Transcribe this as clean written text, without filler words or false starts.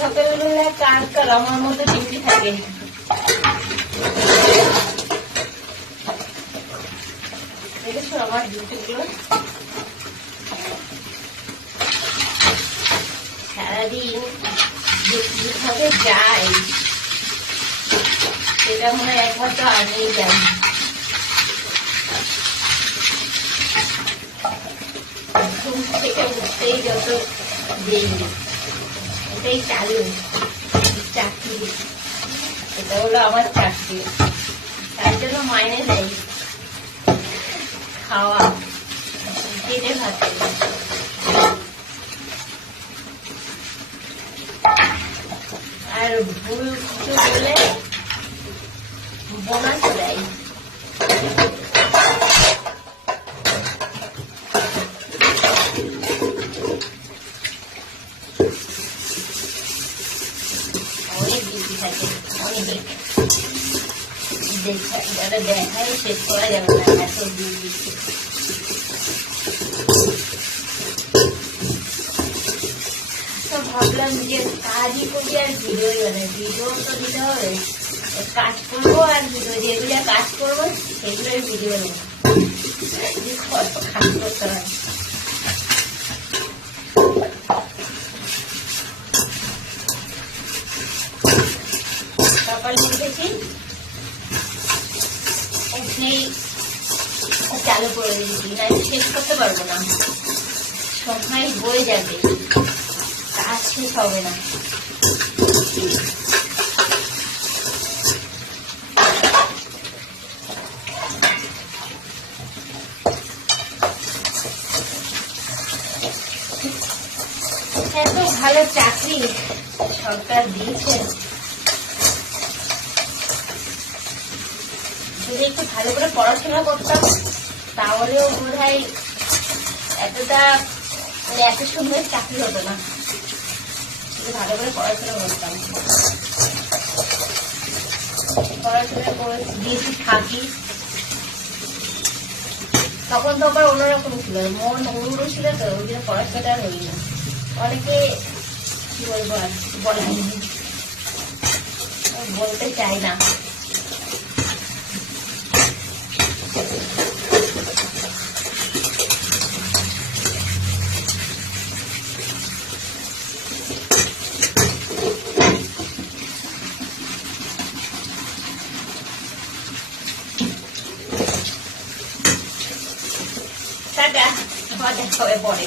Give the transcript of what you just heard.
সকালবেলা কার আমার মতো ডিউটি থাকে। দেখেছো আমার ডিউটিগুলো, সারাদিন যে কিভাবে যাই সেটা মনে হয় একবার তো আগেই যাই। ঘুম থেকে উঠতেই যত দেরি, এটাই চালু চাকরি, এটা হলো আমার চাকরি, তার জন্য মাইনে দেয় খাওয়া পেটে ভাতে। আর ভুল কিছু বলে বোনাস দেয়। অনেক ডিউটি থাকে, অনেক দেখায় শেষ করা যাবে না এত ডিউটি। তো ভাবলাম যে কাজই করি আর ভিডিও বানাই, ভিডিও তো দিতে হবে, কাজ করবো আর ভিডিও, যেগুলো কাজ করবো সেগুলোর ভিডিও নেব, কত কাজ করতে হয়। সকালে উঠেছি, উঠেই চালু করে দিয়েছি, না শেষ করতে পারবো না, সময় বয়ে যাবে, কাজ শেষ হবে না। এত ভালো চাকরি সরকার দিয়েছে, যদি একটু ভালো করে পড়াশোনা করতাম তাহলেও বোধ হয় এতটা এত সুন্দর চাকরি হতো না। যদি ভালো করে পড়াশোনা করতাম, পড়াশোনা করে দিয়েছি থাকি, তখন তো আবার অন্যরকম ছিল, মন অন্য ছিল, তো ওই জন্য পড়াশোনাটা আর হই না। অনেকে কি বলবো আর বলতে চাই না। টাটা, দেখা হবে পরে।